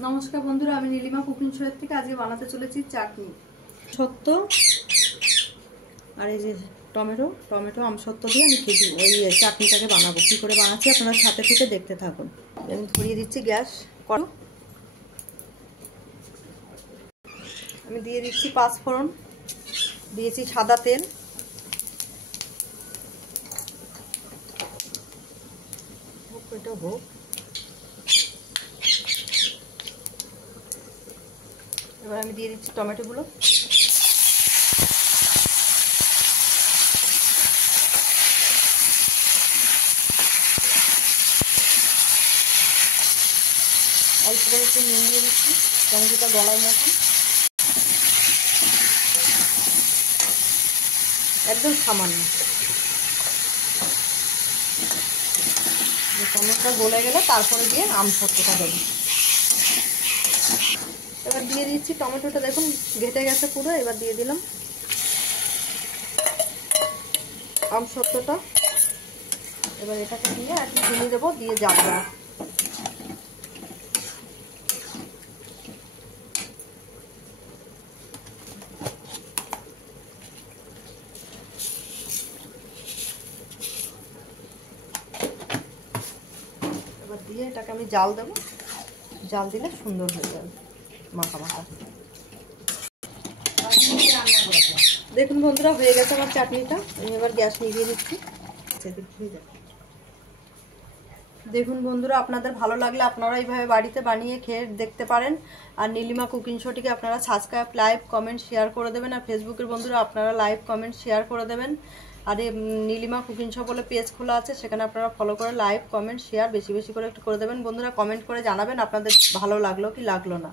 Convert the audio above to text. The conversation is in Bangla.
নমস্কার বন্ধুরা, আমি নীলিমা কুকিং শোয়ের থেকে আজকে বানাতে চলেছি চাটনি। সত্য আর এই যে টমেটো আমসত্ত্ব দিয়ে আমি ওই চাটনিটাকে বানাবো। কী করে বানাচ্ছি আপনারা সাথে থেকে দেখতে থাকুন। আমি ধরিয়ে দিচ্ছি গ্যাস। আমি দিয়ে দিচ্ছি 5 ফোড়ন, দিয়েছি সাদা তেল, এটা হোক। এবার আমি দিয়ে দিচ্ছি টমেটোগুলো। অল্প করে একটু নুন দিয়ে দিচ্ছি টমেটোটা গলার মতন, একদম সামান্য। টমেটোটা গলে গেলে তারপরে দিয়ে আমসত্ত্বটা দেবো। এবার দিয়ে দিচ্ছি টমেটোটা, দেখুন ঘেটে গেছে পুরো। এবার দিয়ে দিলাম আমসত্ত্বটা। এবার এটাকে দিয়ে একটু চিনি দেবো, দিয়ে জাল দেবো। এবার দিয়ে এটাকে আমি জাল দেবো, জাল দিলে সুন্দর হয়ে যাবে মাখা মাখা। দেখুন বন্ধুরা, হয়ে গেছে আমার চাটনিটা। আমি এবার গ্যাস নিভিয়ে দিচ্ছি। দেখুন বন্ধুরা, আপনাদের ভালো লাগলে আপনারা এইভাবে বাড়িতে বানিয়ে খেয়ে দেখতে পারেন। আর নীলিমা কুকিং শোটিকে আপনারা সাবস্ক্রাইব, লাইক, কমেন্ট, শেয়ার করে দেবেন। আর ফেসবুকের বন্ধুরা আপনারা লাইক, কমেন্ট, শেয়ার করে দেবেন। আর এই নীলিমা কুকিং শো বলে পেজ খোলা আছে, সেখানে আপনারা ফলো করে লাইক, কমেন্ট, শেয়ার বেশি বেশি করে একটু করে দেবেন। বন্ধুরা কমেন্ট করে জানাবেন আপনাদের ভালো লাগলো কি লাগলো না।